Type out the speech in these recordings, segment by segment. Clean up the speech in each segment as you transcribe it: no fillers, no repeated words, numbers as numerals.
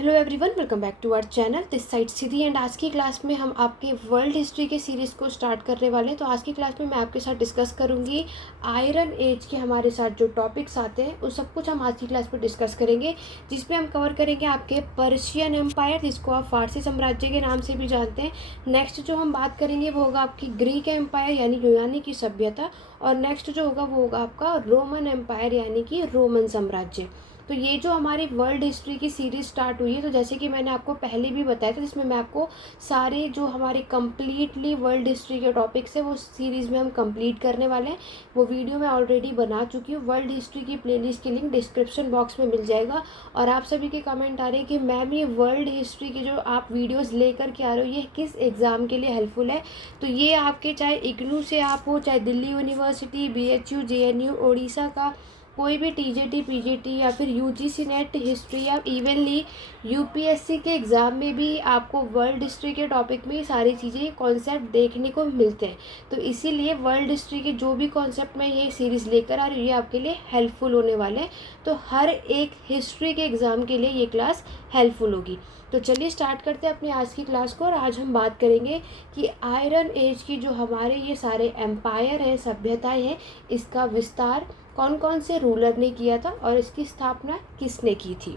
Hello everyone, welcome back to our channel. This side Siddhi and आज की class में हम आपके वर्ल्ड हिस्ट्री के सीरीज़ को स्टार्ट करने वाले हैं। तो आज की क्लास में मैं आपके साथ डिस्कस करूंगी आयरन एज के हमारे साथ जो टॉपिक्स आते हैं उस सब कुछ हम आज की क्लास में डिस्कस करेंगे, जिसमें हम कवर करेंगे आपके पर्शियन एम्पायर, जिसको आप फारसी साम्राज्य के नाम से भी जानते हैं। नेक्स्ट जो हम बात करेंगे वो होगा आपकी ग्रीक एम्पायर यानी यूनानी की सभ्यता, और नेक्स्ट जो होगा वो होगा आपका रोमन एम्पायर यानी कि रोमन साम्राज्य। तो ये जो हमारी वर्ल्ड हिस्ट्री की सीरीज़ स्टार्ट हुई है, तो जैसे कि मैंने आपको पहले भी बताया था, जिसमें मैं आपको सारे जो हमारे कंप्लीटली वर्ल्ड हिस्ट्री के टॉपिक्स है वो सीरीज़ में हम कंप्लीट करने वाले हैं। वो वीडियो मैं ऑलरेडी बना चुकी हूँ। वर्ल्ड हिस्ट्री की प्लेलिस्ट की लिंक डिस्क्रिप्शन बॉक्स में मिल जाएगा। और आप सभी के कमेंट आ रहे हैं कि मैम ये वर्ल्ड हिस्ट्री के जो आप वीडियोज़ लेकर के आ रहे हो ये किस एग्ज़ाम के लिए हेल्पफुल है। तो ये आपके चाहे इग्नू से आप हो, चाहे Delhi university, BHU, JNU, Orissa का कोई भी TJT, PGT या फिर UGC नेट हिस्ट्री या इवनली UPSC के एग्ज़ाम में भी आपको वर्ल्ड हिस्ट्री के टॉपिक में सारी चीज़ें कॉन्सेप्ट देखने को मिलते हैं। तो इसीलिए वर्ल्ड हिस्ट्री के जो भी कॉन्सेप्ट मैं ये सीरीज़ लेकर आ रही हूँ ये आपके लिए हेल्पफुल होने वाले हैं। तो हर एक हिस्ट्री के एग्ज़ाम के लिए ये क्लास हेल्पफुल होगी। तो चलिए स्टार्ट करते हैं अपनी आज की क्लास को। और आज हम बात करेंगे कि आयरन एज की जो हमारे ये सारे एम्पायर हैं, सभ्यताएं हैं, इसका विस्तार कौन कौन से रूलर ने किया था और इसकी स्थापना किसने की थी।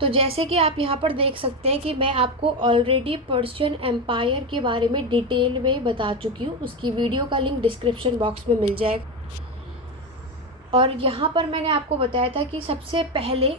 तो जैसे कि आप यहाँ पर देख सकते हैं कि मैं आपको ऑलरेडी पर्शियन एम्पायर के बारे में डिटेल में बता चुकी हूँ। उसकी वीडियो का लिंक डिस्क्रिप्शन बॉक्स में मिल जाएगा। और यहाँ पर मैंने आपको बताया था कि सबसे पहले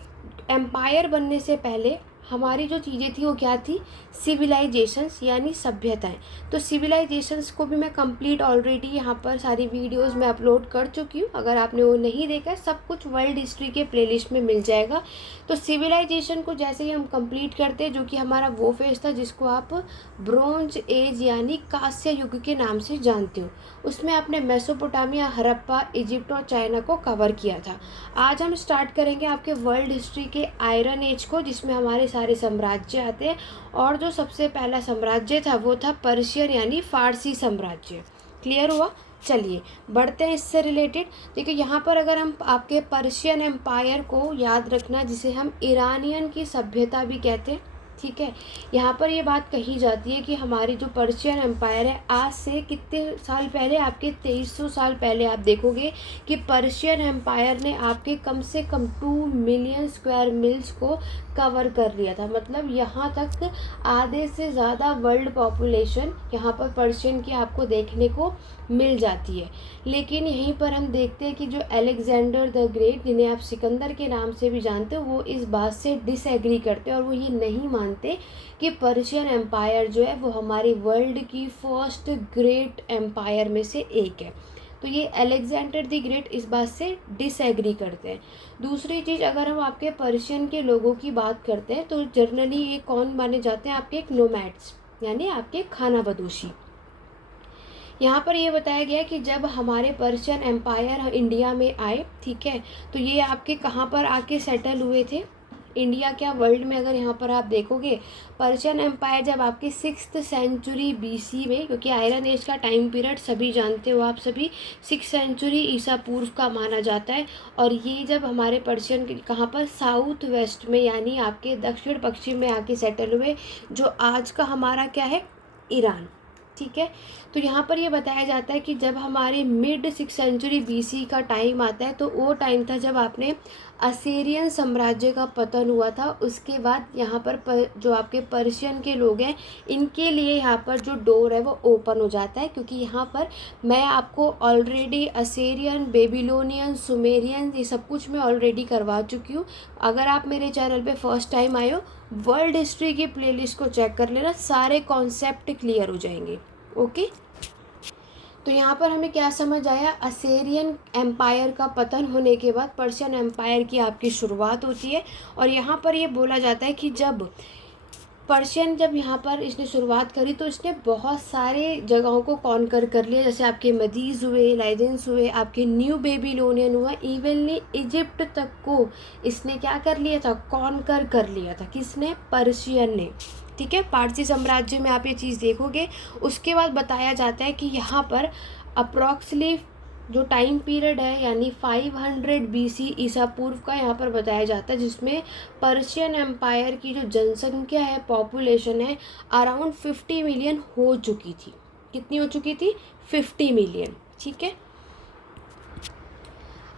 एम्पायर बनने से पहले हमारी जो चीज़ें थी वो क्या थी, सिविलाइजेशंस यानी सभ्यताएं। तो सिविलाइजेशंस को भी मैं कंप्लीट ऑलरेडी यहाँ पर सारी वीडियोस में अपलोड कर चुकी हूँ। अगर आपने वो नहीं देखा है, सब कुछ वर्ल्ड हिस्ट्री के प्लेलिस्ट में मिल जाएगा। तो सिविलाइजेशन को जैसे ही हम कंप्लीट करते हैं, जो कि हमारा वो फेज था जिसको आप ब्रोंज एज यानी कांस्य युग के नाम से जानते हो, उसमें आपने मेसोपोटामिया, हड़प्पा, इजिप्ट और चाइना को कवर किया था। आज हम स्टार्ट करेंगे आपके वर्ल्ड हिस्ट्री के आयरन एज को, जिसमें हमारे सारे साम्राज्य आते हैं। और जो सबसे पहला साम्राज्य था वो था पर्शियन यानी फारसी साम्राज्य। क्लियर हुआ? चलिए बढ़ते हैं इससे रिलेटेड। देखिए यहाँ पर अगर हम आपके पर्शियन एम्पायर को याद रखना, जिसे हम ईरानियन की सभ्यता भी कहते हैं, ठीक है। यहाँ पर ये बात कही जाती है कि हमारी जो पर्शियन एम्पायर है, आज से कितने साल पहले, आपके 2300 साल पहले आप देखोगे कि पर्शियन एम्पायर ने आपके कम से कम 2 मिलियन स्क्वायर मील्स को कवर कर लिया था। मतलब यहाँ तक आधे से ज़्यादा वर्ल्ड पॉपुलेशन यहाँ पर पर्शियन की आपको देखने को मिल जाती है। लेकिन यहीं पर हम देखते हैं कि जो अलेक्जेंडर द ग्रेट, जिन्हें आप सिकंदर के नाम से भी जानते हो, वो इस बात से डिसएग्री करते हैं और वो ये नहीं मानते कि पर्शियन एम्पायर जो है वो हमारी वर्ल्ड की फर्स्ट ग्रेट एम्पायर में से एक है। तो ये अलेक्जेंडर द ग्रेट इस बात से डिसएग्री करते हैं। दूसरी चीज़, अगर हम आपके पर्शियन के लोगों की बात करते हैं तो जनरली ये कौन माने जाते हैं, आपके एक नोमैड्स यानी आपके खाना बदोशी। यहाँ पर ये बताया गया कि जब हमारे पर्शियन एम्पायर इंडिया में आए, ठीक है, तो ये आपके कहाँ पर आके सेटल हुए थे, इंडिया क्या वर्ल्ड में। अगर यहाँ पर आप देखोगे पर्शियन एम्पायर जब आपके 6th सेंचुरी BC में, क्योंकि आयरन एज का टाइम पीरियड सभी जानते हो आप सभी, 6th सेंचुरी ईसा पूर्व का माना जाता है। और ये जब हमारे पर्शियन कहाँ पर साउथ वेस्ट में यानी आपके दक्षिण पश्चिम में आके सेटल हुए, जो आज का हमारा क्या है, ईरान, ठीक है। तो यहाँ पर ये बताया जाता है कि जब हमारे मिड 6th सेंचुरी BC का टाइम आता है, तो वो टाइम था जब आपने असीरियन साम्राज्य का पतन हुआ था। उसके बाद यहाँ पर जो आपके पर्शियन के लोग हैं, इनके लिए यहाँ पर जो डोर है वो ओपन हो जाता है, क्योंकि यहाँ पर मैं आपको ऑलरेडी असीरियन, बेबीलोनियन, सुमेरियन, ये सब कुछ मैं ऑलरेडी करवा चुकी हूँ। अगर आप मेरे चैनल पे फर्स्ट टाइम आए हो, वर्ल्ड हिस्ट्री की प्लेलिस्ट को चेक कर लेना, सारे कॉन्सेप्ट क्लियर हो जाएंगे। ओके, तो यहाँ पर हमें क्या समझ आया, असीरियन एम्पायर का पतन होने के बाद पर्शियन एम्पायर की आपकी शुरुआत होती है। और यहाँ पर ये बोला जाता है कि जब पर्शियन जब यहाँ पर इसने शुरुआत करी तो इसने बहुत सारे जगहों को कॉन्कर कर लिया, जैसे आपके मदीज हुए, लाइजेंस हुए, आपके न्यू बेबीलोनियन हुआ, इवनली इजिप्ट तक को इसने क्या कर लिया था, कॉन्कर कर लिया था। किसने? पर्शियन ने, ठीक है। पारसी साम्राज्य में आप ये चीज़ देखोगे। उसके बाद बताया जाता है कि यहाँ पर अप्रॉक्सीमेटली जो टाइम पीरियड है यानी 500 BC ईसा पूर्व का यहाँ पर बताया जाता है, जिसमें पर्शियन एम्पायर की जो जनसंख्या है, पॉपुलेशन है, अराउंड 50 मिलियन हो चुकी थी। कितनी हो चुकी थी? 50 मिलियन। ठीक है,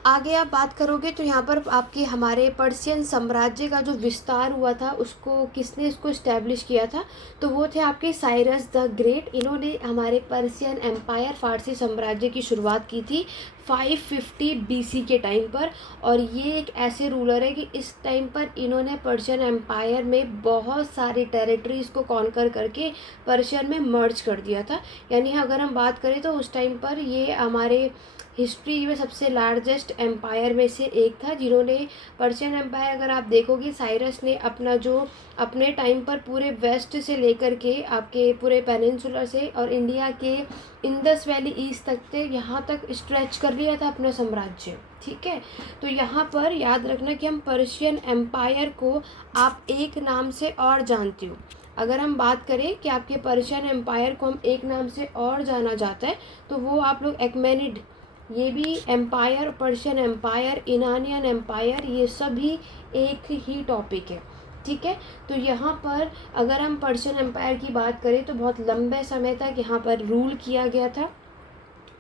आगे आप बात करोगे तो यहाँ पर आपके हमारे पर्शियन साम्राज्य का जो विस्तार हुआ था उसको किसने इसको इस्टेब्लिश किया था? तो वो थे आपके साइरस द ग्रेट। इन्होंने हमारे पर्शियन एम्पायर, फारसी साम्राज्य की शुरुआत की थी 550 BC के टाइम पर। और ये एक ऐसे रूलर है कि इस टाइम पर इन्होंने पर्शियन एम्पायर में बहुत सारी टेरिटरीज़ को कॉन्कर करके पर्शियन में मर्ज कर दिया था। यानी अगर हम बात करें तो उस टाइम पर ये हमारे हिस्ट्री में सबसे लार्जेस्ट एम्पायर में से एक था, जिन्होंने पर्शियन एम्पायर, अगर आप देखोगे, साइरस ने अपना जो अपने टाइम पर पूरे वेस्ट से लेकर के आपके पूरे पेनिनसुलर से और इंडिया के इंडस वैली ईस्ट तक से यहाँ तक स्ट्रेच कर लिया था अपना साम्राज्य। ठीक है, तो यहाँ पर याद रखना कि हम पर्शियन एम्पायर को आप एक नाम से और जानते हो। अगर हम बात करें कि आपके पर्शियन एम्पायर को हम एक नाम से और जाना जाता है तो वो आप लोग एक्मेनिड, ये भी empire, Persian empire, Iranian empire, ये सभी एक ही टॉपिक है। ठीक है, तो यहाँ पर अगर हम पर्शियन एम्पायर की बात करें तो बहुत लंबे समय तक यहाँ पर रूल किया गया था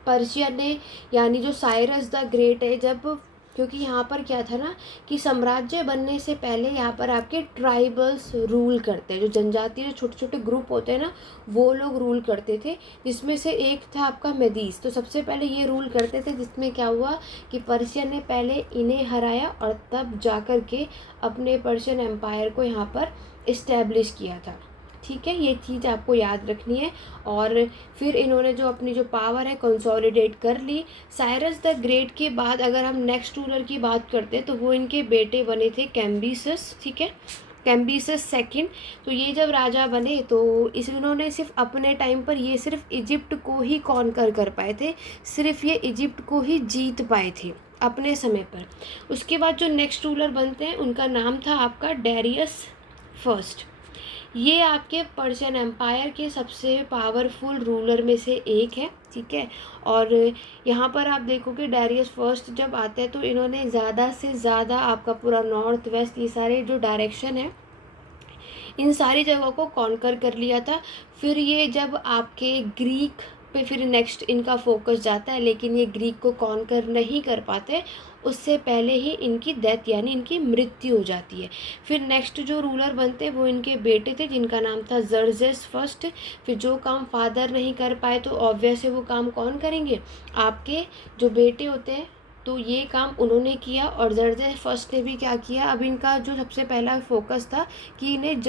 पर्शियन ने, यानी जो साइरस द ग्रेट है, जब क्योंकि यहाँ पर क्या था ना कि साम्राज्य बनने से पहले यहाँ पर आपके ट्राइबल्स रूल करते हैं, जो जनजातीय जो छोटे छोटे ग्रुप होते हैं ना, वो लोग रूल करते थे, जिसमें से एक था आपका मेदीस। तो सबसे पहले ये रूल करते थे, जिसमें क्या हुआ कि पर्शियन ने पहले इन्हें हराया और तब जा कर के अपने पर्शियन एम्पायर को यहाँ पर इस्टेब्लिश किया था। ठीक है, ये चीज़ आपको याद रखनी है। और फिर इन्होंने जो अपनी जो पावर है कंसोलिडेट कर ली। साइरस द ग्रेट के बाद अगर हम नेक्स्ट रूलर की बात करते हैं तो वो इनके बेटे बने थे कैम्बिसस। ठीक है, कैम्बिसस सेकंड। तो ये जब राजा बने तो इन्होंने सिर्फ अपने टाइम पर ये सिर्फ इजिप्ट को ही कॉन्कर कर पाए थे, सिर्फ ये इजिप्ट को ही जीत पाए थे अपने समय पर। उसके बाद जो नेक्स्ट रूलर बनते हैं उनका नाम था आपका डेरियस फर्स्ट। ये आपके पर्शियन एम्पायर के सबसे पावरफुल रूलर में से एक है। ठीक है, और यहाँ पर आप देखोगे डेरियस फर्स्ट जब आते हैं तो इन्होंने ज़्यादा से ज़्यादा आपका पूरा नॉर्थ वेस्ट, ये सारे जो डायरेक्शन है, इन सारी जगहों को कॉन्कर कर लिया था। फिर ये जब आपके ग्रीक पे फिर नेक्स्ट इनका फोकस जाता है, लेकिन ये ग्रीक को कॉन्कर नहीं कर पाते, उससे पहले ही इनकी डेथ यानी इनकी मृत्यु हो जाती है। फिर नेक्स्ट जो रूलर बनते वो इनके बेटे थे, जिनका नाम था जर्जेस फर्स्ट। फिर जो काम फादर नहीं कर पाए तो ऑब्वियस है वो काम कौन करेंगे? आपके जो बेटे होते हैं। तो ये काम उन्होंने किया और जर्जेस फर्स्ट ने भी क्या किया, अब इनका जो सबसे पहला फोकस था कि इन्हें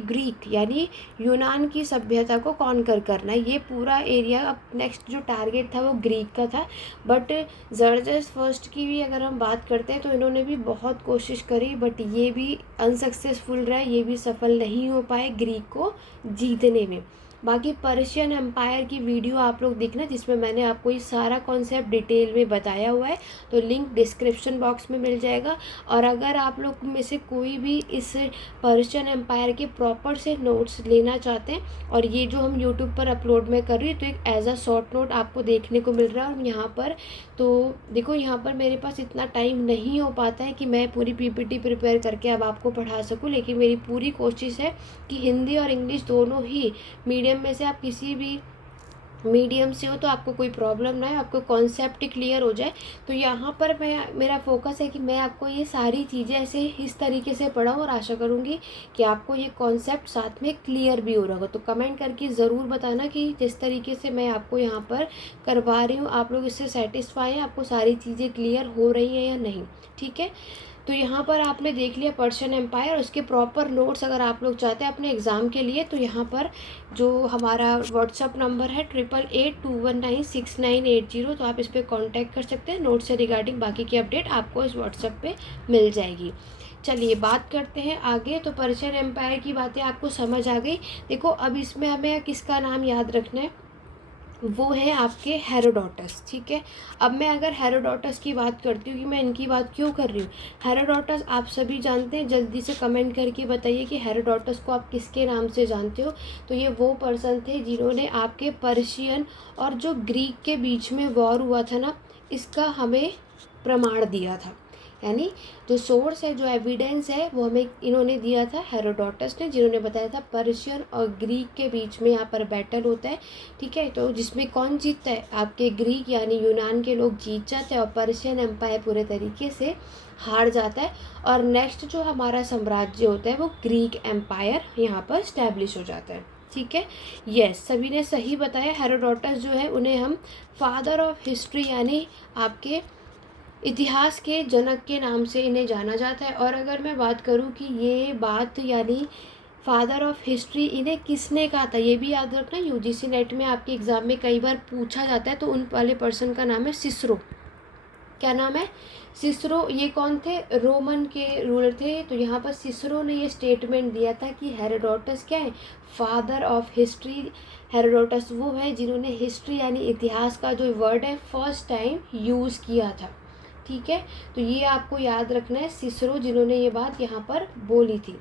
ग्रीक यानी यूनान की सभ्यता को कॉन्कर करना है, ये पूरा एरिया। अब नेक्स्ट जो टारगेट था वो ग्रीक का था। बट जर्जेस फर्स्ट की भी अगर हम बात करते हैं तो इन्होंने भी बहुत कोशिश करी, बट ये भी अनसक्सेसफुल रहे, ये भी सफल नहीं हो पाए ग्रीक को जीतने में। बाकी पर्शियन एम्पायर की वीडियो आप लोग देखना, जिसमें मैंने आपको ये सारा कॉन्सेप्ट डिटेल में बताया हुआ है, तो लिंक डिस्क्रिप्शन बॉक्स में मिल जाएगा। और अगर आप लोग में से कोई भी इस पर्शियन एम्पायर के प्रॉपर से नोट्स लेना चाहते हैं, और ये जो हम यूट्यूब पर अपलोड में कर रही हूँ, तो एक एज अ शॉर्ट नोट आपको देखने को मिल रहा है। और यहाँ पर तो देखो, यहाँ पर मेरे पास इतना टाइम नहीं हो पाता है कि मैं पूरी पीपीटी प्रिपेयर करके अब आपको पढ़ा सकूँ, लेकिन मेरी पूरी कोशिश है कि हिंदी और इंग्लिश दोनों ही मीडियम में से आप किसी भी मीडियम से हो तो आपको कोई प्रॉब्लम ना है, आपको कॉन्सेप्ट क्लियर हो जाए। तो यहाँ पर मेरा फोकस है कि मैं आपको ये सारी चीज़ें ऐसे इस तरीके से पढ़ाऊँ, और आशा करूँगी कि आपको ये कॉन्सेप्ट साथ में क्लियर भी हो रहा होगा। तो कमेंट करके ज़रूर बताना कि जिस तरीके से मैं आपको यहाँ पर करवा रही हूँ आप लोग इससे सेटिस्फाई हैं, आपको सारी चीज़ें क्लियर हो रही हैं या नहीं। ठीक है, तो यहाँ पर आपने देख लिया पर्शियन एम्पायर। उसके प्रॉपर नोट्स अगर आप लोग चाहते हैं अपने एग्ज़ाम के लिए, तो यहाँ पर जो हमारा व्हाट्सअप नंबर है 8882196980, तो आप इस पर कांटेक्ट कर सकते हैं। नोट्स से रिगार्डिंग बाकी की अपडेट आपको इस व्हाट्सअप पे मिल जाएगी। चलिए बात करते हैं आगे। तो पर्शियन एम्पायर की बातें आपको समझ आ गई। देखो अब इसमें हमें किसका नाम याद रखना है, वो है आपके हेरोडोटस। ठीक है, अब मैं अगर हेरोडोटस की बात करती हूँ कि मैं इनकी बात क्यों कर रही हूँ। हेरोडोटस आप सभी जानते हैं, जल्दी से कमेंट करके बताइए कि हेरोडोटस को आप किसके नाम से जानते हो। तो ये वो पर्सन थे जिन्होंने आपके पर्शियन और जो ग्रीक के बीच में वॉर हुआ था ना, इसका हमें प्रमाण दिया था। यानी जो सोर्स है, जो एविडेंस है, वो हमें इन्होंने दिया था, हेरोडोटस ने, जिन्होंने बताया था पर्शियन और ग्रीक के बीच में यहाँ पर बैटल होता है। ठीक है, तो जिसमें कौन जीतता है, आपके ग्रीक यानी यूनान के लोग जीत जाते हैं और पर्शियन एम्पायर पूरे तरीके से हार जाता है। और नेक्स्ट जो हमारा साम्राज्य होता है वो ग्रीक एम्पायर यहाँ पर स्टैब्लिश हो जाता है। ठीक है, यस, सभी ने सही बताया। हेरोडोटस जो है उन्हें हम फादर ऑफ हिस्ट्री यानी आपके इतिहास के जनक के नाम से इन्हें जाना जाता है। और अगर मैं बात करूं कि ये बात यानी फादर ऑफ हिस्ट्री इन्हें किसने कहा था, ये भी याद रखना, यूजीसी नेट में आपके एग्ज़ाम में कई बार पूछा जाता है। तो उन वाले पर्सन का नाम है सिसरो। क्या नाम है? सिसरो। ये कौन थे? रोमन के रूलर थे। तो यहाँ पर सिसरो ने ये स्टेटमेंट दिया था कि हेरोडोटस क्या है, फादर ऑफ हिस्ट्री। हेरोडोटस वो है जिन्होंने हिस्ट्री यानी इतिहास का जो वर्ड है फर्स्ट टाइम यूज़ किया था। ठीक है, तो ये आपको याद रखना है, सिसरो जिन्होंने ये बात यहाँ पर बोली थी।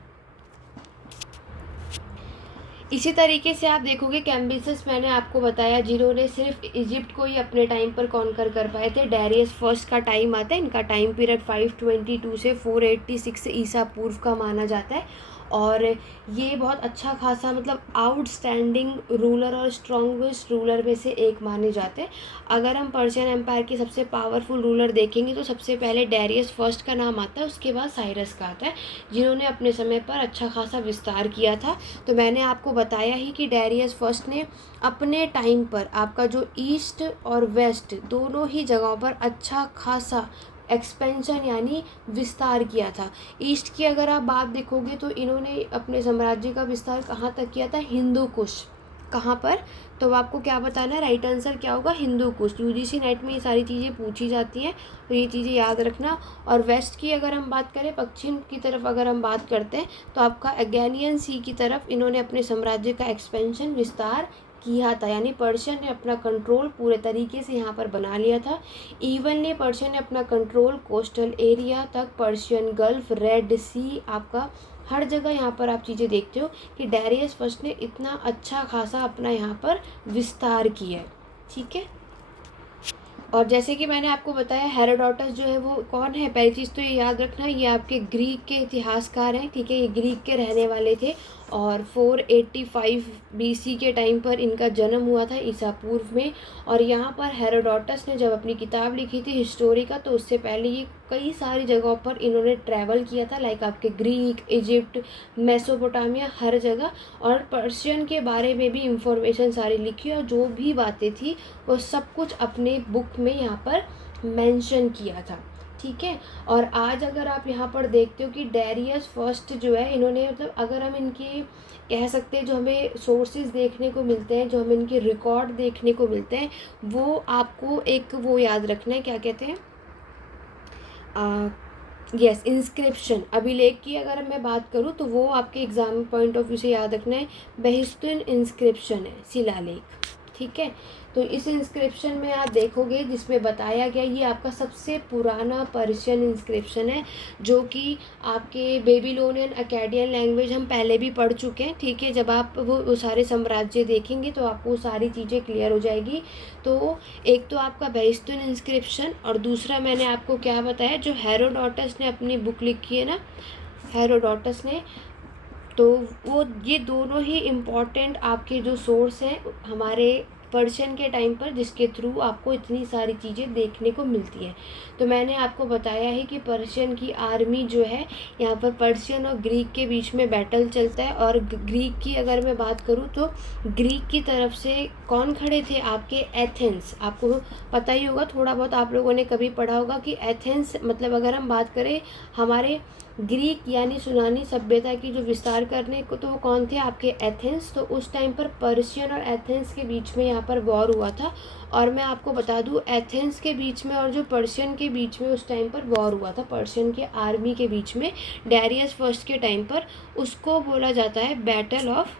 इसी तरीके से आप देखोगे कैम्बिसेस, मैंने आपको बताया, जिन्होंने सिर्फ इजिप्ट को ही अपने टाइम पर कॉन्कर कर पाए थे। डेरियस फर्स्ट का टाइम आता है, इनका टाइम पीरियड 522 से 486 ईसा पूर्व का माना जाता है। और ये बहुत अच्छा खासा मतलब आउटस्टैंडिंग रूलर और स्ट्रॉन्गेस्ट रूलर में से एक माने जाते हैं। अगर हम पर्शियन एम्पायर की सबसे पावरफुल रूलर देखेंगे तो सबसे पहले डेरियस फर्स्ट का नाम आता है, उसके बाद साइरस का आता है, जिन्होंने अपने समय पर अच्छा खासा विस्तार किया था। तो मैंने आपको बताया ही कि डेरियस फर्स्ट ने अपने टाइम पर आपका जो ईस्ट और वेस्ट दोनों ही जगहों पर अच्छा खासा एक्सपेंशन यानी विस्तार किया था। ईस्ट की अगर आप बात देखोगे तो इन्होंने अपने साम्राज्य का विस्तार कहाँ तक किया था? हिंदू कुश। कहाँ पर? तो आपको क्या बताना है, राइट आंसर क्या होगा? हिंदू कुश। यूजीसी नेट में ये सारी चीज़ें पूछी जाती हैं, तो ये चीज़ें याद रखना। और वेस्ट की अगर हम बात करें, पश्चिम की तरफ अगर हम बात करते हैं, तो आपका एगेनियन सी की तरफ इन्होंने अपने साम्राज्य का एक्सपेंशन विस्तार किया था। यानी पर्शियन ने अपना कंट्रोल पूरे तरीके से यहाँ पर बना लिया था। ईवन ने पर्शियन ने अपना कंट्रोल कोस्टल एरिया तक, पर्शियन गल्फ, रेड सी, आपका हर जगह यहाँ पर आप चीज़ें देखते हो कि डेरियस फर्स्ट ने इतना अच्छा खासा अपना यहाँ पर विस्तार किया है। ठीक है, और जैसे कि मैंने आपको बताया हेरोडोटस जो है वो कौन है, पहली चीज़ तो ये याद रखना, ये आपके ग्रीक के इतिहासकार हैं। ठीक है, ये ग्रीक के रहने वाले थे और 485 बीसी के टाइम पर इनका जन्म हुआ था, ईसा पूर्व में। और यहाँ पर हेरोडोटस ने जब अपनी किताब लिखी थी हिस्टोरी का, तो उससे पहले ये कई सारी जगहों पर इन्होंने ट्रैवल किया था, लाइक आपके ग्रीक, इजिप्ट, मेसोपोटामिया, हर जगह। और पर्शियन के बारे में भी इंफॉर्मेशन सारी लिखी और जो भी बातें थी वो सब कुछ अपने बुक में यहाँ पर मेंशन किया था। ठीक है, और आज अगर आप यहाँ पर देखते हो कि डेरियस फर्स्ट जो है, इन्होंने मतलब अगर हम इनके कह सकते हैं जो हमें सोर्सेज देखने को मिलते हैं, जो हमें इनके रिकॉर्ड देखने को मिलते हैं, वो आपको एक वो याद रखना है, क्या कहते हैं, यस, इंस्क्रिप्शन, अभिलेख की अगर मैं बात करूँ तो वो आपके एग्जाम पॉइंट ऑफ व्यू से याद रखना है, बेहिस्तून इंस्क्रिप्शन है, शिलालेख। ठीक है, तो इस इंस्क्रिप्शन में आप देखोगे जिसमें बताया गया, ये आपका सबसे पुराना पर्शियन इंस्क्रिप्शन है, जो कि आपके बेबीलोनियन अकेडियन लैंग्वेज हम पहले भी पढ़ चुके हैं। ठीक है, जब आप वो सारे साम्राज्य देखेंगे तो आपको सारी चीज़ें क्लियर हो जाएगी। तो एक तो आपका बेहिस्तून इंस्क्रिप्शन, और दूसरा मैंने आपको क्या बताया, जो हेरोडोटस ने अपनी बुक लिखी है ना, हेरोडोटस ने, तो वो ये दोनों ही इम्पॉर्टेंट आपके जो सोर्स हैं हमारे पर्शियन के टाइम पर, जिसके थ्रू आपको इतनी सारी चीज़ें देखने को मिलती है। तो मैंने आपको बताया है कि पर्शियन की आर्मी जो है, यहाँ पर पर्शियन और ग्रीक के बीच में बैटल चलता है। और ग्रीक की अगर मैं बात करूँ तो ग्रीक की तरफ से कौन खड़े थे? आपके एथेंस। आपको पता ही होगा, थोड़ा बहुत आप लोगों ने कभी पढ़ा होगा कि एथेंस मतलब अगर हम बात करें हमारे ग्रीक यानी यूनानी सभ्यता की जो विस्तार करने को, तो वो कौन थे? आपके एथेंस। तो उस टाइम पर पर्शियन और एथेंस के बीच में यहाँ पर वॉर हुआ था। और मैं आपको बता दूँ, एथेंस के बीच में और जो पर्शियन के बीच में उस टाइम पर वॉर हुआ था, पर्शियन के आर्मी के बीच में, डेरियस फर्स्ट के टाइम पर, उसको बोला जाता है बैटल ऑफ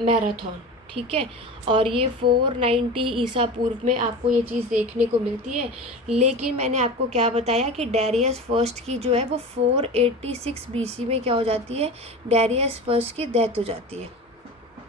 मैराथन। ठीक है। और ये 490 ईसा पूर्व में आपको ये चीज़ देखने को मिलती है। लेकिन मैंने आपको क्या बताया कि डेरियस फर्स्ट की जो है वो 486 बीसी में क्या हो जाती है, डेरियस फर्स्ट की डेथ हो जाती है,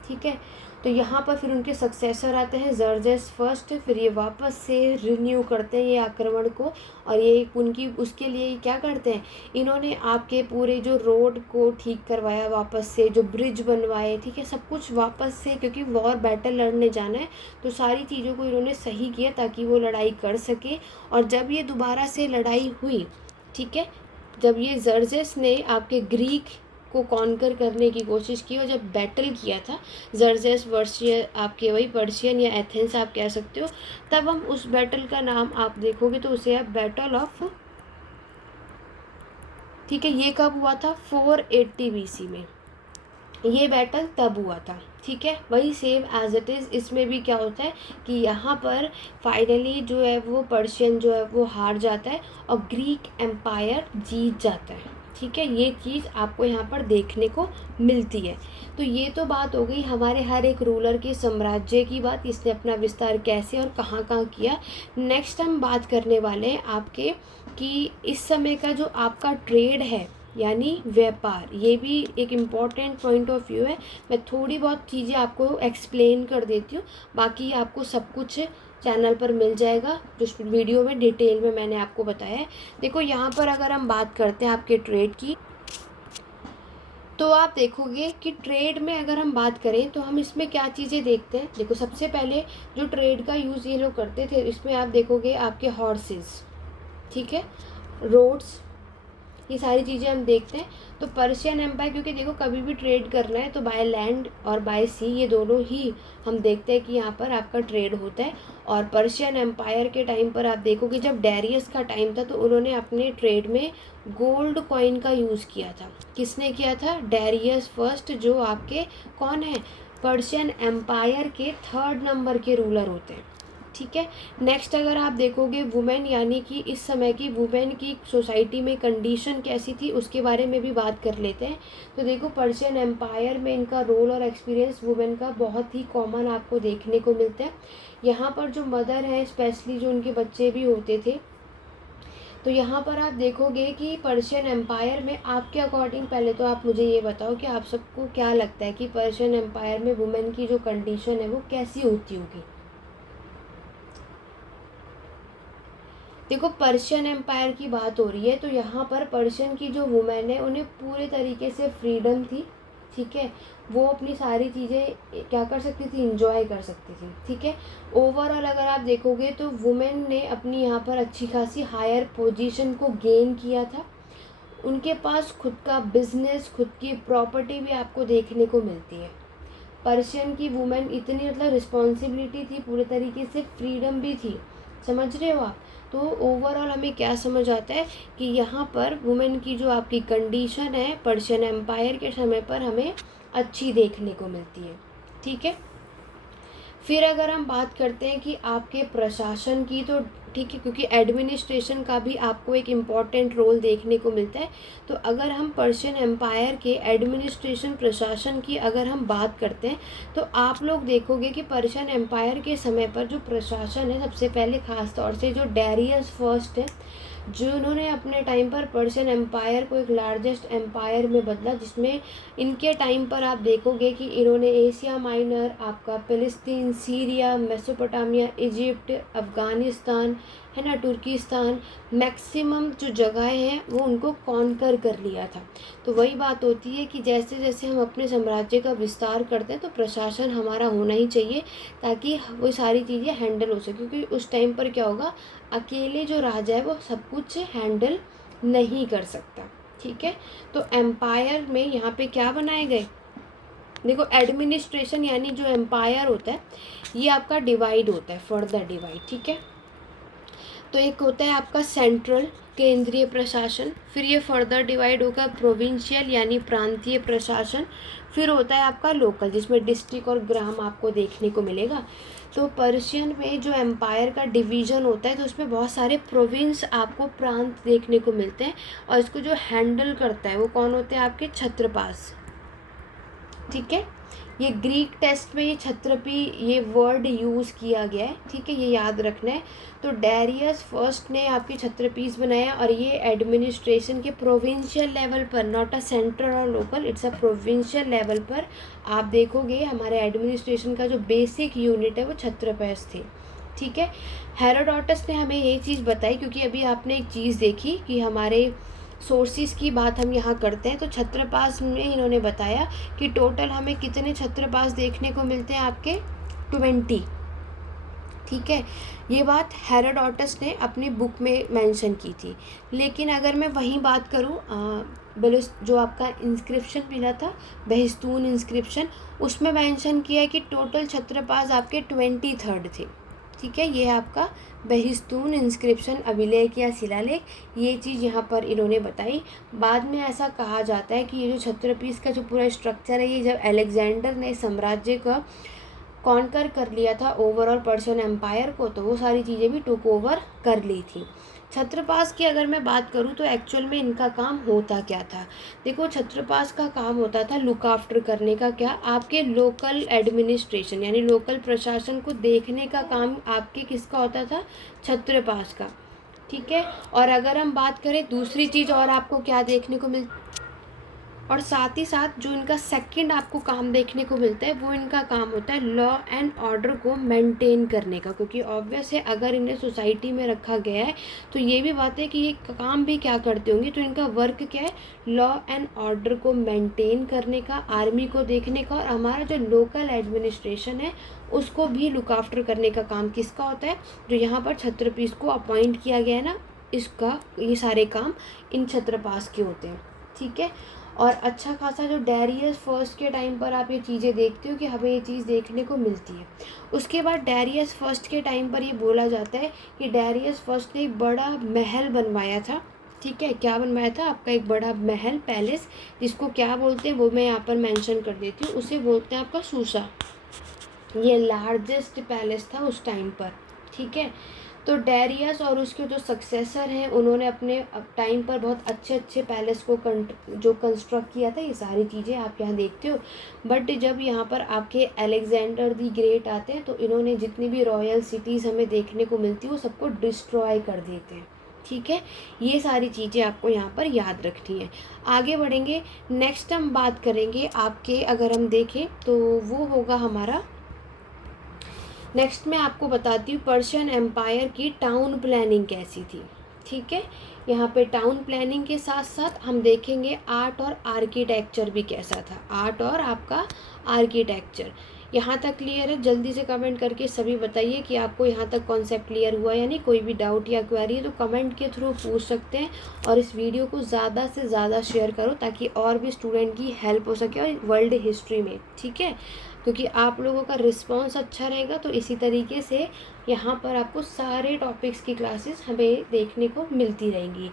ठीक है। तो यहाँ पर फिर उनके सक्सेसर आते हैं जर्जेस फर्स्ट, फिर ये वापस से रिन्यू करते हैं ये आक्रमण को, और ये उनकी उसके लिए क्या करते हैं, इन्होंने आपके पूरे जो रोड को ठीक करवाया, वापस से जो ब्रिज बनवाए, ठीक है, सब कुछ वापस से, क्योंकि वॉर बैटल लड़ने जाना है तो सारी चीज़ों को इन्होंने सही किया ताकि वो लड़ाई कर सके। और जब ये दोबारा से लड़ाई हुई, ठीक है, जब ये जर्जेस ने आपके ग्रीक को कॉन्कर करने की कोशिश की और जब बैटल किया था जर्जेस वर्सिया, आपके वही पर्शियन या एथेंस आप कह सकते हो, तब हम उस बैटल का नाम आप देखोगे तो उसे आप बैटल ऑफ, ठीक है, ये कब हुआ था, 480 बीसी में ये बैटल तब हुआ था, ठीक है। वही सेम एज इट इज़ इसमें भी क्या होता है कि यहाँ पर फाइनली जो है वो पर्शियन जो है वो हार जाता है और ग्रीक एम्पायर जीत जाता है, ठीक है। ये चीज़ आपको यहाँ पर देखने को मिलती है। तो ये तो बात हो गई हमारे हर एक रूलर के साम्राज्य की बात, इसने अपना विस्तार कैसे और कहाँ कहाँ किया। नेक्स्ट हम बात करने वाले हैं आपके कि इस समय का जो आपका ट्रेड है यानी व्यापार, ये भी एक इम्पॉर्टेंट पॉइंट ऑफ व्यू है। मैं थोड़ी बहुत चीज़ें आपको एक्सप्लेन कर देती हूँ, बाकी आपको सब कुछ चैनल पर मिल जाएगा जो वीडियो में डिटेल में मैंने आपको बताया है। देखो यहाँ पर अगर हम बात करते हैं आपके ट्रेड की, तो आप देखोगे कि ट्रेड में अगर हम बात करें तो हम इसमें क्या चीज़ें देखते हैं। देखो सबसे पहले जो ट्रेड का यूज़ ये लोग करते थे, इसमें आप देखोगे आपके हॉर्सेस, ठीक है, रोड्स, ये सारी चीज़ें हम देखते हैं। तो पर्शियन एम्पायर, क्योंकि देखो कभी भी ट्रेड करना है तो बाय लैंड और बाय सी, ये दोनों ही हम देखते हैं कि यहाँ पर आपका ट्रेड होता है। और पर्शियन एम्पायर के टाइम पर आप देखोगे जब डेरियस का टाइम था तो उन्होंने अपने ट्रेड में गोल्ड कॉइन का यूज़ किया था। किसने किया था, डेरियस फर्स्ट, जो आपके कौन है, पर्शियन एम्पायर के 3rd नंबर के रूलर होते हैं, ठीक है। नेक्स्ट अगर आप देखोगे वुमेन, यानी कि इस समय की वुमेन की सोसाइटी में कंडीशन कैसी थी उसके बारे में भी बात कर लेते हैं। तो देखो पर्शियन एम्पायर में इनका रोल और एक्सपीरियंस वुमेन का बहुत ही कॉमन आपको देखने को मिलता है। यहाँ पर जो मदर है, स्पेशली जो उनके बच्चे भी होते थे, तो यहाँ पर आप देखोगे कि पर्शियन एम्पायर में आपके अकॉर्डिंग, पहले तो आप मुझे ये बताओ कि आप सबको क्या लगता है कि पर्शियन एम्पायर में वुमेन की जो कंडीशन है वो कैसी होती होगी। देखो पर्शियन एम्पायर की बात हो रही है तो यहाँ पर पर्शियन की जो वुमेन है उन्हें पूरे तरीके से फ्रीडम थी, ठीक है। वो अपनी सारी चीज़ें क्या कर सकती थी, इंजॉय कर सकती थी, ठीक है। ओवरऑल अगर आप देखोगे तो वुमेन ने अपनी यहाँ पर अच्छी खासी हायर पोजीशन को गेन किया था। उनके पास खुद का बिजनेस, खुद की प्रॉपर्टी भी आपको देखने को मिलती है। पर्शियन की वुमेन इतनी मतलब रिस्पॉन्सिबिलिटी थी, पूरे तरीके से फ्रीडम भी थी, समझ रहे हो आप। तो ओवरऑल हमें क्या समझ आता है कि यहाँ पर वुमेन की जो आपकी कंडीशन है पर्शियन एम्पायर के समय पर हमें अच्छी देखने को मिलती है, ठीक है। फिर अगर हम बात करते हैं कि आपके प्रशासन की, तो ठीक है, क्योंकि एडमिनिस्ट्रेशन का भी आपको एक इम्पॉर्टेंट रोल देखने को मिलता है। तो अगर हम पर्शियन एम्पायर के एडमिनिस्ट्रेशन, प्रशासन की अगर हम बात करते हैं तो आप लोग देखोगे कि पर्शियन एम्पायर के समय पर जो प्रशासन है, सबसे पहले ख़ास तौर से जो डेरियस फर्स्ट है, जिन्होंने अपने टाइम पर पर्शियन एम्पायर को एक लार्जेस्ट एम्पायर में बदला, जिसमें इनके टाइम पर आप देखोगे कि इन्होंने एशिया माइनर, आपका फ़िलिस्तीन, सीरिया, मेसोपोटामिया, इजिप्ट, अफ़गानिस्तान, है ना, तुर्किस्तान, मैक्सिमम जो जगहें हैं वो उनको कॉन्कर कर लिया था। तो वही बात होती है कि जैसे जैसे हम अपने साम्राज्य का विस्तार करते हैं तो प्रशासन हमारा होना ही चाहिए ताकि वो सारी चीज़ें हैंडल हो सके, क्योंकि उस टाइम पर क्या होगा, अकेले जो राजा है वो सब कुछ हैंडल नहीं कर सकता, ठीक है। तो एम्पायर में यहाँ पे क्या बनाए गए, देखो एडमिनिस्ट्रेशन यानी जो एम्पायर होता है ये आपका डिवाइड होता है, फर्दर डिवाइड, ठीक है। तो एक होता है आपका सेंट्रल, केंद्रीय प्रशासन, फिर ये फर्दर डिवाइड होगा प्रोविंशियल यानी प्रांतीय प्रशासन, फिर होता है आपका लोकल जिसमें डिस्ट्रिक्ट और ग्राम आपको देखने को मिलेगा। तो पर्शियन में जो एम्पायर का डिवीज़न होता है तो उसमें बहुत सारे प्रोविंस आपको प्रांत देखने को मिलते हैं, और इसको जो हैंडल करता है वो कौन होते हैं, आपके छत्रपास, ठीक है। ये ग्रीक टेक्स्ट में ये क्षत्रपी ये वर्ड यूज़ किया गया है, ठीक है, ये याद रखना है। तो डैरियस फर्स्ट ने आपके क्षत्रपीस बनाया और ये एडमिनिस्ट्रेशन के प्रोविंशियल लेवल पर, नॉट अ सेंट्रल और local, it's a provincial level पर आप देखोगे हमारे एडमिनिस्ट्रेशन का जो बेसिक यूनिट है वो क्षत्रपस थे, ठीक है। हेरोडोटस ने हमें ये चीज़ बताई, क्योंकि अभी आपने एक चीज़ देखी कि हमारे सोर्सेज की बात हम यहाँ करते हैं, तो क्षत्रपास में इन्होंने बताया कि टोटल हमें कितने क्षत्रपास देखने को मिलते हैं, आपके 20, ठीक है। ये बात हेरोडोटस ने अपनी बुक में मेंशन की थी। लेकिन अगर मैं वहीं बात करूँ, जो आपका इंस्क्रिप्शन मिला था बेहिस्तून इंस्क्रिप्शन, उसमें मेंशन किया है कि टोटल क्षत्रपास आपके 23 थे, ठीक है। ये है आपका बेहिस्तून इंस्क्रिप्शन, अभिलेख या शिलालेख, ये चीज़ यहाँ पर इन्होंने बताई। बाद में ऐसा कहा जाता है कि ये जो क्षत्रपीस का जो पूरा स्ट्रक्चर है, ये जब अलेक्जेंडर ने साम्राज्य का कॉन्कर कर लिया था ओवरऑल पर्शियन एम्पायर को, तो वो सारी चीज़ें भी टुक ओवर कर ली थी। क्षत्रपास की अगर मैं बात करूँ तो एक्चुअल में इनका काम होता क्या था। देखो, क्षत्रपास का काम होता था लुक आफ्टर करने का, क्या, आपके लोकल एडमिनिस्ट्रेशन यानी लोकल प्रशासन को देखने का काम आपके किसका होता था, क्षत्रपास का, ठीक है। और अगर हम बात करें दूसरी चीज़ और आपको क्या देखने को और साथ ही साथ जो इनका सेकंड आपको काम देखने को मिलता है वो इनका काम होता है लॉ एंड ऑर्डर को मेंटेन करने का, क्योंकि ऑब्वियस है अगर इन्हें सोसाइटी में रखा गया है तो ये भी बात है कि ये काम भी क्या करते होंगे। तो इनका वर्क क्या है, लॉ एंड ऑर्डर को मेंटेन करने का, आर्मी को देखने का, और हमारा जो लोकल एडमिनिस्ट्रेशन है उसको भी लुक आफ्टर करने का काम किसका होता है, जो यहाँ पर क्षत्रपीस को अपॉइंट किया गया है ना, इसका ये सारे काम इन क्षत्रपास के होते हैं, ठीक है। और अच्छा खासा जो डैरियस फर्स्ट के टाइम पर आप ये चीज़ें देखते हो कि हमें ये चीज़ देखने को मिलती है। उसके बाद डैरियस फर्स्ट के टाइम पर ये बोला जाता है कि डैरियस फर्स्ट ने एक बड़ा महल बनवाया था, ठीक है। क्या बनवाया था, आपका एक बड़ा महल, पैलेस, जिसको क्या बोलते हैं वो मैं यहाँ पर मेंशन कर देती हूँ, उसे बोलते हैं आपका सूसा। ये लार्जेस्ट पैलेस था उस टाइम पर, ठीक है। तो डैरियस और उसके जो सक्सेसर हैं उन्होंने अपने टाइम पर बहुत अच्छे अच्छे पैलेस को जो कंस्ट्रक्ट किया था, ये सारी चीज़ें आप यहाँ देखते हो। बट जब यहाँ पर आपके अलेक्जेंडर दी ग्रेट आते हैं तो इन्होंने जितनी भी रॉयल सिटीज़ हमें देखने को मिलती है वो सबको डिस्ट्रॉय कर देते हैं, ठीक है। ये सारी चीज़ें आपको यहाँ पर याद रखनी है। आगे बढ़ेंगे, नेक्स्ट हम बात करेंगे आपके, अगर हम देखें तो वो होगा हमारा नेक्स्ट मैं आपको बताती हूँ पर्शियन एम्पायर की टाउन प्लानिंग कैसी थी, ठीक है। यहाँ पे टाउन प्लानिंग के साथ साथ हम देखेंगे आर्ट और आर्किटेक्चर भी कैसा था, आर्ट और आपका आर्किटेक्चर। यहाँ तक क्लियर है? जल्दी से कमेंट करके सभी बताइए कि आपको यहाँ तक कॉन्सेप्ट क्लियर हुआ या नहीं। कोई भी डाउट या क्वेरी है तो कमेंट के थ्रू पूछ सकते हैं, और इस वीडियो को ज़्यादा से ज़्यादा शेयर करो ताकि और भी स्टूडेंट की हेल्प हो सके और वर्ल्ड हिस्ट्री में, ठीक है। क्योंकि आप लोगों का रिस्पांस अच्छा रहेगा तो इसी तरीके से यहाँ पर आपको सारे टॉपिक्स की क्लासेस हमें देखने को मिलती रहेंगी।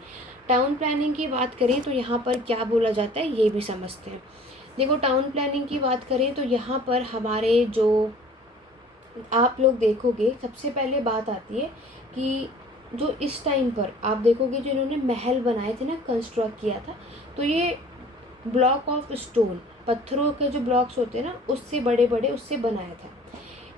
टाउन प्लानिंग की बात करें तो यहाँ पर क्या बोला जाता है ये भी समझते हैं। देखो, टाउन प्लानिंग की बात करें तो यहाँ पर हमारे जो आप लोग देखोगे, सबसे पहले बात आती है कि जो इस टाइम पर आप देखोगे जो इन्होंने महल बनाए थे ना, कंस्ट्रक्ट किया था, तो ये ब्लॉक ऑफ स्टोन, पत्थरों के जो ब्लॉक्स होते हैं ना उससे बड़े बड़े उससे बनाया था।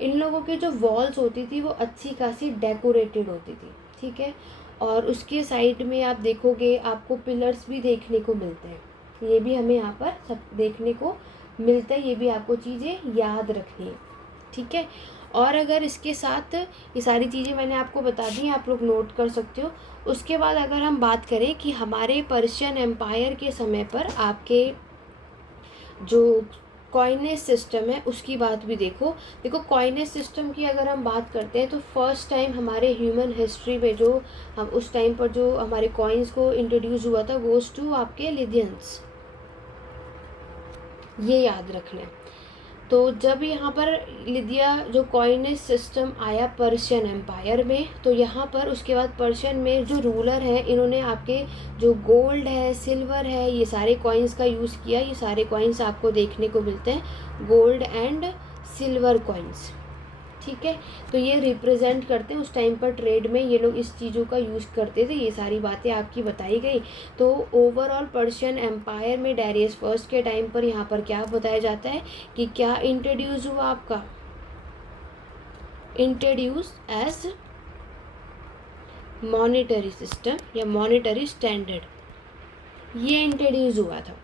इन लोगों की जो वॉल्स होती थी वो अच्छी खासी डेकोरेटेड होती थी, ठीक है। और उसके साइड में आप देखोगे आपको पिलर्स भी देखने को मिलते हैं, ये भी हमें यहाँ पर सब देखने को मिलता है, ये भी आपको चीज़ें याद रखनी है, ठीक है। और अगर इसके साथ ये सारी चीज़ें मैंने आपको बता दी, आप लोग नोट कर सकते हो। उसके बाद अगर हम बात करें कि हमारे पर्शियन एम्पायर के समय पर आपके जो कॉइनेज सिस्टम है उसकी बात भी देखो कॉइनेज सिस्टम की अगर हम बात करते हैं तो फर्स्ट टाइम हमारे ह्यूमन हिस्ट्री में जो हम उस टाइम पर जो हमारे कॉइन्स को इंट्रोड्यूस हुआ था गोज टू आपके लिथियंस, ये याद रखना है। तो जब यहाँ पर लिदिया जो कॉइनेज सिस्टम आया पर्शियन एम्पायर में, तो यहाँ पर उसके बाद पर्शियन में जो रूलर है इन्होंने आपके जो गोल्ड है, सिल्वर है, ये सारे कॉइन्स का यूज़ किया। ये सारे कॉइन्स आपको देखने को मिलते हैं गोल्ड एंड सिल्वर कॉइन्स, ठीक है। तो ये रिप्रेजेंट करते हैं, उस टाइम पर ट्रेड में ये लोग इस चीज़ों का यूज़ करते थे। ये सारी बातें आपकी बताई गई। तो ओवरऑल पर्शियन एम्पायर में डारियस फर्स्ट के टाइम पर यहाँ पर क्या बताया जाता है कि क्या इंट्रोड्यूस हुआ आपका, इंट्रोड्यूस एज मॉनेटरी सिस्टम या मॉनेटरी स्टैंडर्ड, ये इंट्रोड्यूस हुआ था।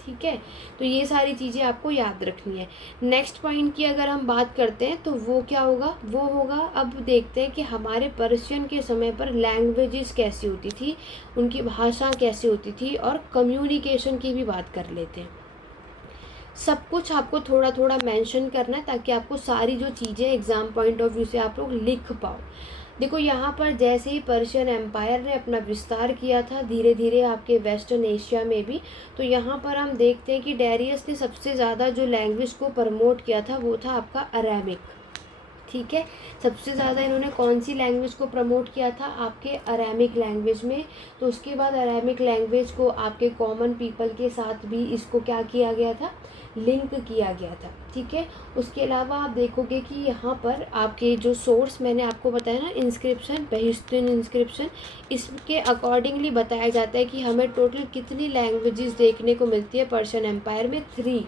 ठीक है, तो ये सारी चीज़ें आपको याद रखनी है। नेक्स्ट पॉइंट की अगर हम बात करते हैं तो वो क्या होगा, वो होगा, अब देखते हैं कि हमारे पर्शियन के समय पर लैंग्वेजेस कैसी होती थी, उनकी भाषा कैसी होती थी, और कम्युनिकेशन की भी बात कर लेते हैं। सब कुछ आपको थोड़ा थोड़ा मेंशन करना है ताकि आपको सारी जो चीज़ें एग्ज़ाम पॉइंट ऑफ व्यू से आप लोग लिख पाओ। देखो यहाँ पर जैसे ही पर्शियन एम्पायर ने अपना विस्तार किया था धीरे धीरे आपके वेस्टर्न एशिया में भी, तो यहाँ पर हम देखते हैं कि डैरियस ने सबसे ज़्यादा जो लैंग्वेज को प्रमोट किया था वो था आपका अरामिक। ठीक है, सबसे ज़्यादा इन्होंने कौन सी लैंग्वेज को प्रमोट किया था, आपके अरामिक लैंग्वेज में। तो उसके बाद अरामिक लैंग्वेज को आपके कॉमन पीपल के साथ भी इसको क्या किया गया था, लिंक किया गया था। ठीक है, उसके अलावा आप देखोगे कि यहाँ पर आपके जो सोर्स मैंने आपको बताया ना, इंस्क्रिप्शन, बहिस्ट्रियन इंस्क्रिप्शन, इसके अकॉर्डिंगली बताया जाता है कि हमें टोटल कितनी लैंग्वेजेस देखने को मिलती है पर्शियन एम्पायर में, 3।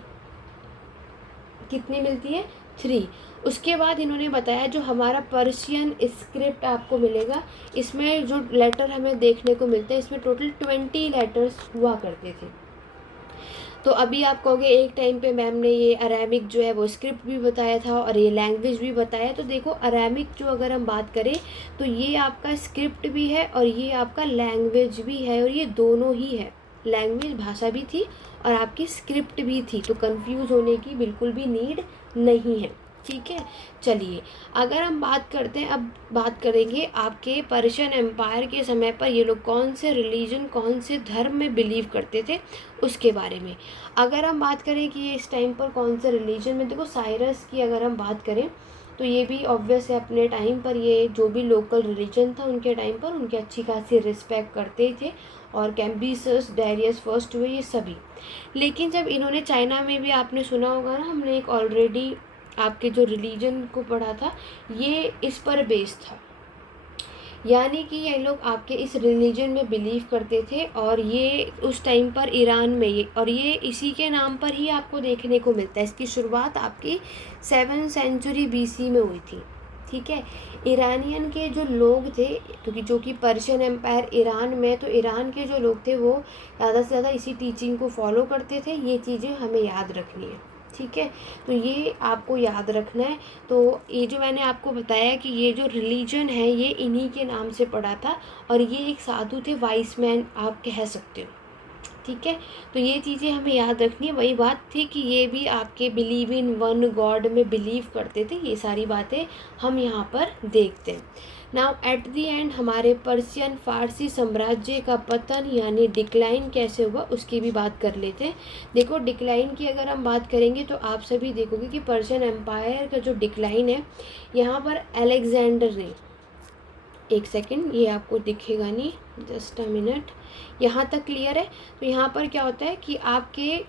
कितनी मिलती है, 3। उसके बाद इन्होंने बताया जो हमारा पर्शियन स्क्रिप्ट आपको मिलेगा, इसमें जो लेटर हमें देखने को मिलते हैं, इसमें टोटल 20 लेटर्स हुआ करते थे। तो अभी आप कहोगे एक टाइम पे मैम ने ये अरामिक जो है वो स्क्रिप्ट भी बताया था और ये लैंग्वेज भी बताया। तो देखो अरामिक जो अगर हम बात करें तो ये आपका स्क्रिप्ट भी है और ये आपका लैंग्वेज भी है, और ये दोनों ही है, लैंग्वेज भाषा भी थी और आपकी स्क्रिप्ट भी थी। तो कंफ्यूज होने की बिल्कुल भी नीड नहीं है। ठीक है, चलिए अगर हम बात करते हैं, अब बात करेंगे आपके पर्शियन एम्पायर के समय पर ये लोग कौन से रिलीजन, कौन से धर्म में बिलीव करते थे उसके बारे में। अगर हम बात करें कि ये इस टाइम पर कौन से रिलीजन में, देखो साइरस की अगर हम बात करें तो ये भी ऑब्वियस है, अपने टाइम पर ये जो भी लोकल रिलीजन था उनके टाइम पर उनकी अच्छी खासी रिस्पेक्ट करते थे, और कैम्बिसस, डारियस फर्स्ट हुए ये सभी। लेकिन जब इन्होंने चाइना में भी, आपने सुना होगा ना, हमने एक ऑलरेडी आपके जो रिलीजन को पढ़ा था, ये इस पर बेस्ड था, यानी कि ये लोग आपके इस रिलीजन में बिलीव करते थे, और ये उस टाइम पर ईरान में और ये इसी के नाम पर ही आपको देखने को मिलता है। इसकी शुरुआत आपकी 7th सेंचुरी BC में हुई थी। ठीक है, ईरानियन के जो लोग थे, क्योंकि जो कि पर्शियन एम्पायर ईरान में, तो ईरान के जो लोग थे वो ज़्यादा से ज़्यादा इसी टीचिंग को फॉलो करते थे। ये चीज़ें हमें याद रखनी है। ठीक है, तो ये आपको याद रखना है। तो ये जो मैंने आपको बताया कि ये जो रिलीजन है ये इन्हीं के नाम से पड़ा था, और ये एक साधु थे, वाइस मैन आप कह सकते हो। ठीक है, तो ये चीज़ें हमें याद रखनी है। वही बात थी कि ये भी आपके बिलीव इन वन गॉड में बिलीव करते थे। ये सारी बातें हम यहाँ पर देखते हैं। नाउ एट द एंड हमारे पर्शियन फारसी साम्राज्य का पतन यानी डिक्लाइन कैसे हुआ उसकी भी बात कर लेते हैं। देखो डिक्लाइन की अगर हम बात करेंगे तो आप सभी देखोगे कि पर्शियन एम्पायर का जो डिक्लाइन है, यहाँ पर अलेक्जेंडर ने, एक सेकंड ये आपको दिखेगा नहीं, जस्ट अ मिनट, यहाँ तक क्लियर है। तो यहाँ पर क्या होता है कि आपके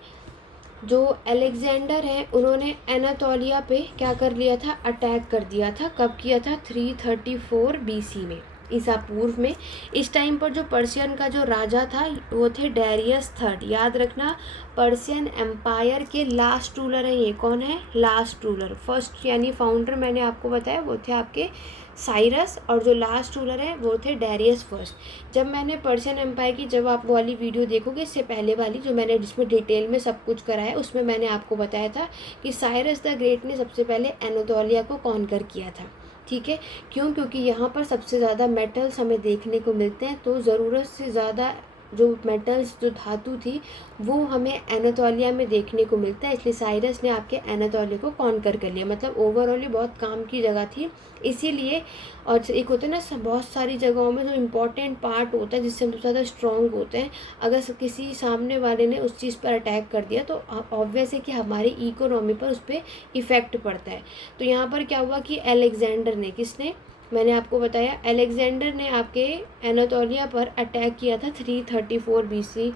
जो अलेक्जेंडर हैं उन्होंने एनातोलिया पे क्या कर लिया था, अटैक कर दिया था। कब किया था, 334 BC में, ईसा पूर्व में। इस टाइम पर जो पर्शियन का जो राजा था वो थे डारियस थर्ड। याद रखना, पर्शियन एम्पायर के लास्ट रूलर हैं ये। कौन है, लास्ट रूलर। फर्स्ट यानी फाउंडर मैंने आपको बताया वो थे आपके साइरस, और जो लास्ट रूलर है वो थे डारियस फर्स्ट। जब मैंने पर्शियन एम्पायर की, जब आप वाली वीडियो देखोगे, इससे पहले वाली जो मैंने, जिसमें डिटेल में सब कुछ कराया, उसमें मैंने आपको बताया था कि साइरस द ग्रेट ने सबसे पहले एनातोलिया को कॉन्कर किया था। ठीक है, क्यों, क्योंकि यहाँ पर सबसे ज़्यादा मेटल्स हमें देखने को मिलते हैं, तो ज़रूरत से ज़्यादा जो मेटल्स, जो धातु थी, वो हमें एनातोलिया में देखने को मिलता है। इसलिए साइरस ने आपके एनातोलिया को कॉन्कर कर लिया। मतलब ओवरऑल ये बहुत काम की जगह थी, इसीलिए। और एक होता है ना, बहुत सारी जगहों में जो इम्पोर्टेंट पार्ट होता है जिससे हम ज़्यादा स्ट्रॉन्ग होते हैं, अगर किसी सामने वाले ने उस चीज़ पर अटैक कर दिया तो ऑब्वियस है कि हमारी इकोनॉमी पर उस पर इफ़ेक्ट पड़ता है। तो यहाँ पर क्या हुआ कि अलेक्जेंडर ने, किसने, मैंने आपको बताया अलेक्जेंडर ने आपके एनातोलिया पर अटैक किया था 334 BC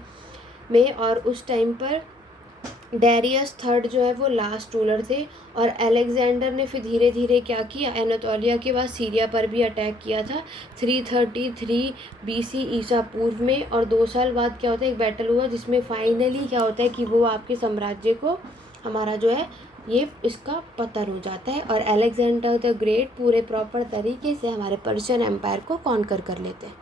में, और उस टाइम पर डेरियस थर्ड जो है वो लास्ट रूलर थे, और अलेक्जेंडर ने फिर धीरे धीरे क्या किया, एनातोलिया के बाद सीरिया पर भी अटैक किया था 333 BC ईसा पूर्व में। और 2 साल बाद क्या होता है, एक बैटल हुआ जिसमें फाइनली क्या होता है कि वो आपके साम्राज्य को, हमारा जो है ये इसका पतन हो जाता है, और अलेक्जेंडर द ग्रेट पूरे प्रॉपर तरीके से हमारे पर्शियन एम्पायर को कॉन्कर कर लेते हैं।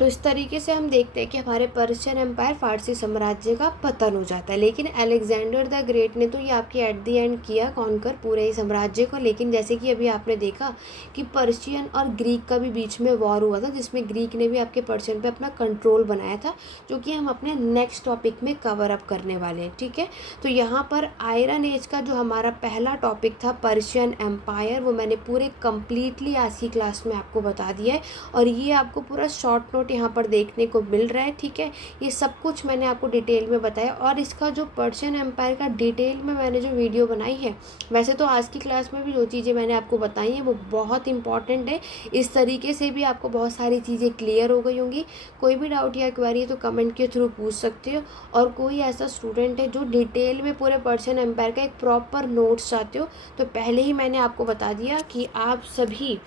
तो इस तरीके से हम देखते हैं कि हमारे पर्शियन एम्पायर, फारसी साम्राज्य का पतन हो जाता है। लेकिन अलेक्जेंडर द ग्रेट ने तो ये आपके एट दी एंड किया कॉन्कर पूरे ही साम्राज्य को। लेकिन जैसे कि अभी आपने देखा कि पर्शियन और ग्रीक का भी बीच में वॉर हुआ था, जिसमें ग्रीक ने भी आपके पर्शियन पे अपना कंट्रोल बनाया था, जो कि हम अपने नेक्स्ट टॉपिक में कवर अप करने वाले हैं। ठीक है, तो यहाँ पर आयरन एज का जो हमारा पहला टॉपिक था पर्शियन एम्पायर, वो मैंने पूरे कम्प्लीटली आज की क्लास में आपको बता दिया है, और ये आपको पूरा शॉर्ट नोट यहाँ पर देखने को मिल रहा है। ठीक है, ये सब कुछ मैंने आपको डिटेल में बताया, और इसका जो पर्शियन एम्पायर का डिटेल में मैंने जो वीडियो बनाई है, वैसे तो आज की क्लास में भी जो चीज़ें मैंने आपको बताई हैं वो बहुत इंपॉर्टेंट है। इस तरीके से भी आपको बहुत सारी चीज़ें क्लियर हो गई होंगी। कोई भी डाउट या क्वेरी है तो कमेंट के थ्रू पूछ सकते हो, और कोई ऐसा स्टूडेंट है जो डिटेल में पूरे पर्शियन एम्पायर का एक प्रॉपर नोट्स चाहते हो, तो पहले ही मैंने आपको बता दिया कि आप सभी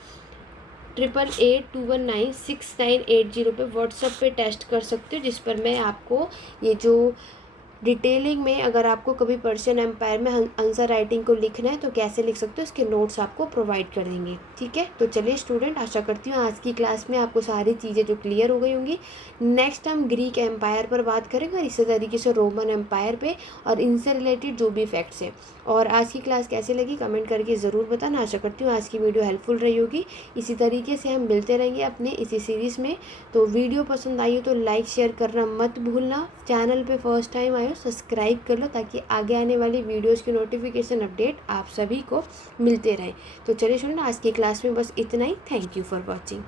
8882196980 पे व्हाट्सएप पे टेस्ट कर सकते हो, जिस पर मैं आपको ये जो डिटेलिंग में, अगर आपको कभी पर्शियन एम्पायर में आंसर राइटिंग को लिखना है तो कैसे लिख सकते हो, इसके नोट्स आपको प्रोवाइड कर देंगे। ठीक है, तो चलिए स्टूडेंट, आशा करती हूँ आज की क्लास में आपको सारी चीज़ें जो क्लियर हो गई होंगी। नेक्स्ट हम ग्रीक एम्पायर पर बात करेंगे, और इसी तरीके से रोमन एम्पायर पे, और इनसे रिलेटेड जो भी फैक्ट्स हैं। और आज की क्लास कैसे लगी कमेंट करके ज़रूर बताना। आशा करती हूँ आज की वीडियो हेल्पफुल रही होगी। इसी तरीके से हम मिलते रहेंगे अपने इसी सीरीज़ में। तो वीडियो पसंद आई हो तो लाइक शेयर करना मत भूलना। चैनल पे फर्स्ट टाइम आए हो सब्सक्राइब कर लो, ताकि आगे आने वाली वीडियोस की नोटिफिकेशन अपडेट आप सभी को मिलते रहे। तो चलिए सुनना, आज की क्लास में बस इतना ही। Thank you for watching.